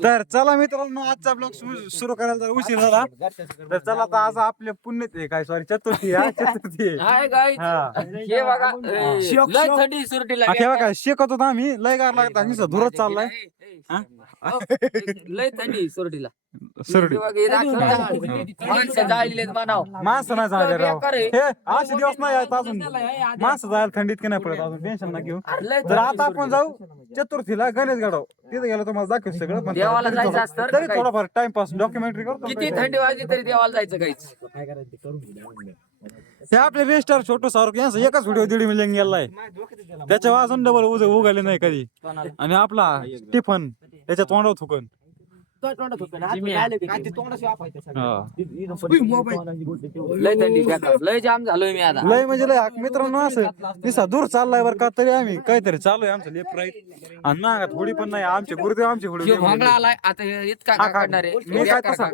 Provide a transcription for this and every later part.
तर चला मित्रांनो, आजचा ब्लॉग सुरू करायला जर उशीर झाला तर चला आता आज आपले पुण्य काय सॉरी चतुर्थी आहे, चतुर्थी आहे. हाय गाईज हा. हे बघा लय थंडी सुरटीला हा, ठेवा काय शेकत होता आम्ही लय गार लागत आणि धुरच चाललाय हा? लय थंडी सुरटीला सुरडी माणसं जायलेत बनाव माणसं नाही जायला राव बेकार आहे. हे असे दिवस नाही आहेत अजून माणसं जायला थंडीत की नाही पडत अजून टेन्शन ना घेऊ लय तर आता आपण जाऊ चतुर्थीला गणेश गडाव तिथे गेलो तुम्हाला दाखवू सगळं पण देवाला तरी जायचं थोडं- असतं तरी काय? थोडाफार टाइमपास डॉक्युमेंटरी करतो किती थंडी वाजली तरी देवाला जायचं काहीच हे आपले रेस्टार छोटो सारखं यांचं एकच व्हिडिओ 1.5 मिलियन गेलाय त्याच्या वाजून डबल उगवले नाही कधी आणि आपला टिफन त्याच्या तोंडावर थुकन लय थंडी बेकार लय जाम झालोय मी आता लय म्हणजे लय मित्रांनो असं दिसा दूर चाललाय बरं का तरी आम्ही काहीतरी चालू आहे आमचं लेफ्ट राईट आणि ना थोडी पण नाही आमचे गुरुदेव आमचे ह्यो गुरुदेव भोंगळा आलाय आता हे इतका हा, काय करणार आहे मी काय तसा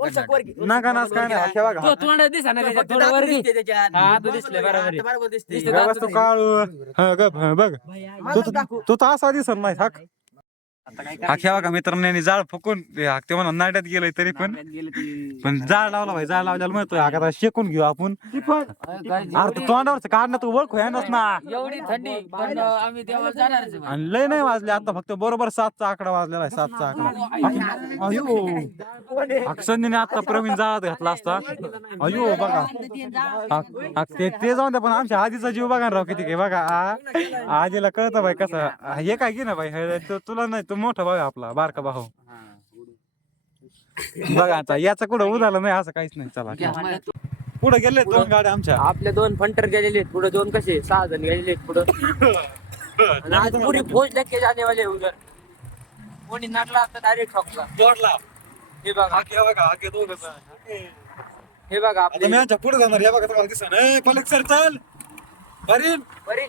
नाका नाच काय नाही ठेवा घा तोंड दिसा ना त्याच्यात थोडं वर घे. हा तू दिसले बरोबर दिसते व्यवस्थित काळू हा गप हा, बघ तू तर असा दिसत नाही थाक हा ठेवा का मित्रांनो यांनी जाळ फुकून ते म्हणा नाट्यात गेलंय तरी पण जाळ लावला भाई जाळ लावल्याला म्हणतोय आता शेकून घेऊ आपण अरे तोंडावरच काढणं तू ओळखू आहे ना एवढी थंडी पण आम्ही देवाला जाणारच आहे. आणि लय नाही वाजले आता फक्त बरोबर 7चा आकडा वाजलेला आहे 7चा आकडा अयो अक्षंदीने आता प्रवीण जाळात घातला असता अयो बघा ते जाऊन द्या पण आमच्या आधीचा जीव बघा ना राव किती काय बघा आधीला कळतं भाई कसं हे काय घे ना भाई तुला नाही तो मोठा भाऊ आहे आपला बारका भाऊ बघा आता याचा कुठं उदाला नाही असं काहीच नाही चला पुढे गेले 2 गाड्या आमच्या आपले 2 फंटर गेलेले आहेत पुढे 2 कसे 6 जण गेलेले आहेत पुढे आज पुरी फौज लेके जाने वाले हैं उधर कोणी नाटला तर डायरेक्ट ठोकला जोडला हे बघा हाके दोघं हे बघा आता आपले मी यांच्या पुढे जाणार या बघा तुम्हाला दिसणार ए पलक सर चल बरीन बरी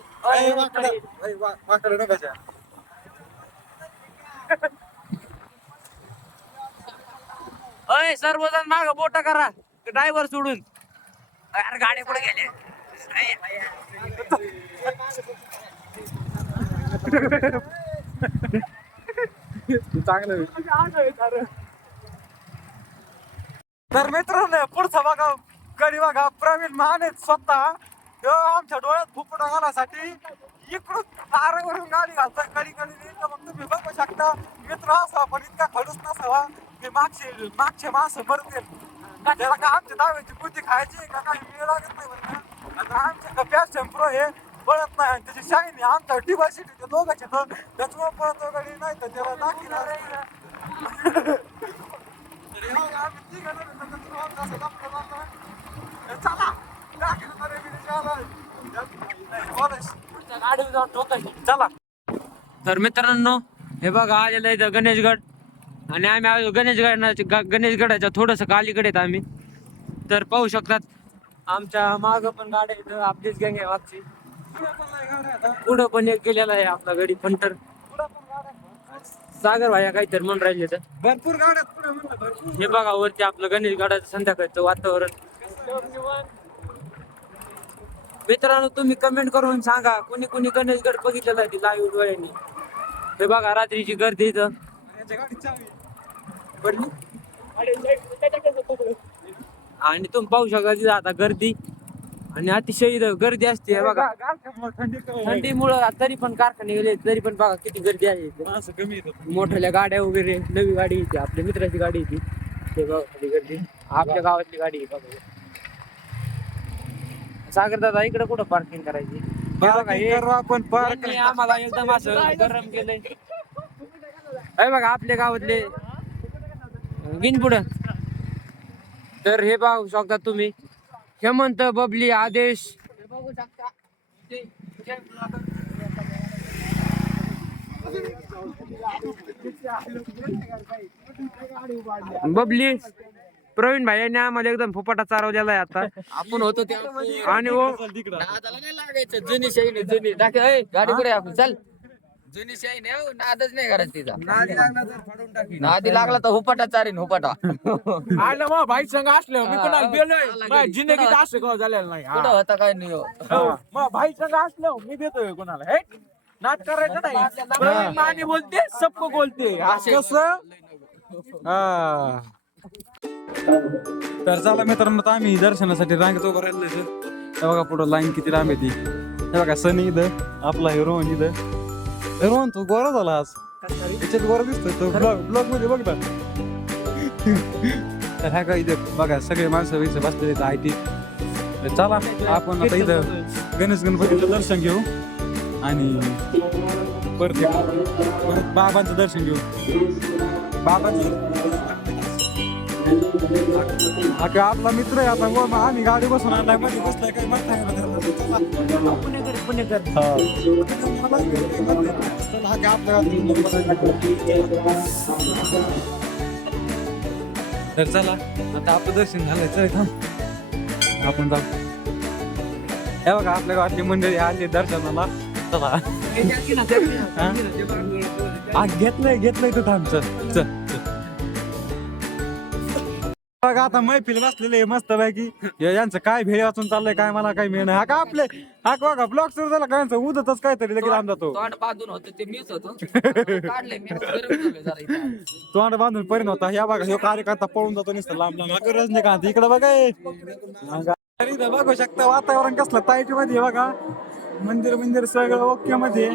वाकडे नका अय सर्वजण माग बोटा करा ड्रायव्हर सोडून अरे गाडी पुढे गेले चांगलं तर मित्रांनो पुढचा बघा गडी बघा प्रवीण महाने स्वतः तो आमच्या डोळ्यात फुफुटा घालासाठी इकडून तारावरून गाडी घालतात कडी मग तुम्ही बघू शकता मित्र असा पण इतका खडूस नसावा की मागचे माणसं मरतील त्याला का आमच्या दाव्याची बुद्धी खायची का काही वेळ लागत नाही बरं का आता आमच्या पॅशन प्रो हे पळत नाही आणि त्याची शाईन आमच्या डिव्हर्सिटी ते दोघांचे तर त्याच्यामुळे पळतो गाडी नाही तर त्याला दाखिणार चला तर मित्रांनो हे बघा आलेलं इथं गणेशगड आणि आम्ही आलो गणेशगडाच्या थोडस अलीकडे आहेत आम्ही तर पाहू शकतात आमच्या माग पण गाड्या इथं आपलीच गँग आहे मागची पुढं पण एक गेलेला आहे आपला गडी फंटर सागर भाया काहीतरी म्हणून राहिले तर भरपूर गाड्यात पुढे म्हणलं भरपूर हे बघा वरती आपलं गणेशगडाचं संध्याकाळचं वातावरण मित्रांनो तुम्ही कमेंट करून सांगा कोणी कोणी गणेशगड बघितलेला आहे लाईव्ह डोळ्यांनी हे बघा रात्रीची गर्दी इथं पडली आणि तुम्ही पाहू शकता तिथं आता गर्दी आणि अतिशय इथं गर्दी असते हे बघा थंडीमुळं तरी पण कारखाने गेले तरी पण बघा किती गर्दी आहे इथं. मोठ्या गाड्या वगैरे नवी गाडी येते आपल्या मित्राची गाडी येते ते बघा खाली गर्दी आपल्या गावातली गाडी आहे बघा सागर दादा इकडे कुठं पार्किंग करायची आपण यांनी आम्हाला एकदम असं गरम केलंय हे बघा आपल्या गावातले गिन पुढं तर हे पाहू शकता तुम्ही हेमंत बबली आदेश बघू शकता बबली प्रवीण भाई यांनी आम्हाला एकदम फुपाटा चारवलेला आहे आता आपण होतो आणि नाही लागायचं जुनी शाही जुनी गाडी पुढे आपण चल जुनी शाही नाही नादच नाही करायचं तिचा नादी लागला तर हुपाटा चारीन हुपाटा आलं मग भाई संघ असलं मी कोणाला गेलोय जिंदगीत असं का झालेलं नाही कुठं होता काय नाही मग भाई संघ असलं मी देतोय कोणाला हे नाच करायचं नाही प्रवीण माने बोलते सबको बोलते कसं हा तर चला मित्रांनो, आता आम्ही दर्शनासाठी रांगेत उभं राहिलो इथं. हे बघा पुढं लाईन किती लांब आहे ती. हे बघा सनी इथं, आपला हिरोन इथं. हिरोन तू गोरा झाला आज, त्याच्यात गोरा दिसतोय तो ब्लॉग मध्ये बघ ना. तर ह्या काय इथं बघा सगळे माणसं बिनसं बसलेले इथं IT. तर चला आपण आता इथं गणेश गणपतीचं दर्शन घेऊ आणि परत बाबांचं दर्शन घेऊ. बाबांचं हा काय आपला मित्र आहे आता. मग आम्ही गाडी बसून आणलाय, मध्ये बसलाय काय म्हणता पुणेकर तर चला आता आपलं दर्शन झालंय. चल थांब आपण जाऊ. हे बघा आपल्या गावातली मंडळी आली दर्शनाला. चला घेतलंय तू थांब. चल बघा आता मैफिल बसलेले मस्त पैकी. यांचं काय भेळ वाचून चाललंय काय मला काही मिळणं. हा का आपले हा बघा ब्लॉग सुरू झाला काय उदतच काहीतरी लगेच लांब जातो. तोंड बांधून होतं ते मीच होतो. काढलंय मी, गरम झालोय जरा इथं. तोंड बांधून परिणाम होता. ह्या बघा ह्यो कार्यकर्ता पळून जातो नुसतं लांब लांब. हा रजनीकांत इकडे बघा. इथं बघू शकता वातावरण कसलं ताईट मध्ये. बघा मंदिर सगळं ओके मध्ये.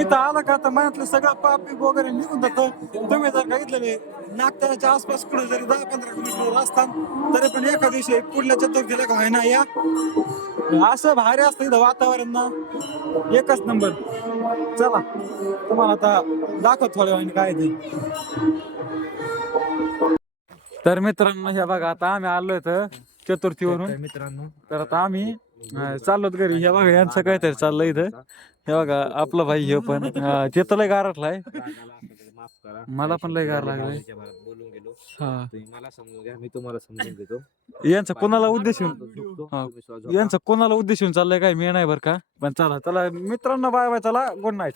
इथं आलं का तर मनातलं सगळं पाप वगैरे निघून जातं. तुम्ही जर का इथले नागताच्या आसपास कुठे जरी 10-15 किलोमीटर असतात तरी पण एका दिवशी पुढल्या चतुर्थीला का ना या असं भारी असतं इथं वातावरण ना, एकच नंबर. चला तुम्हाला आता दाखव थोड्या वेळाने काय ते. तर मित्रांनो हे बघा आता आम्ही आलोय तर चतुर्थीवरून मित्रांनो तर आता आम्ही चाललोत घरी. हे बघा यांचं काहीतरी चाललंय इथं. हे बघा आपलं भाई हे पण ते तर लय गारठलाय. मला पण लय गार लागलाय. बोलून गेलो. हा तुम्ही मला समजून घ्या, मी तुम्हाला समजून घेतो. यांचं कोणाला उद्देशून हा, यांचं कोणाला उद्देशून चाललंय काय मी नाही बरं का. पण चला मित्रांनो बाय बाय. चला गुड नाईट.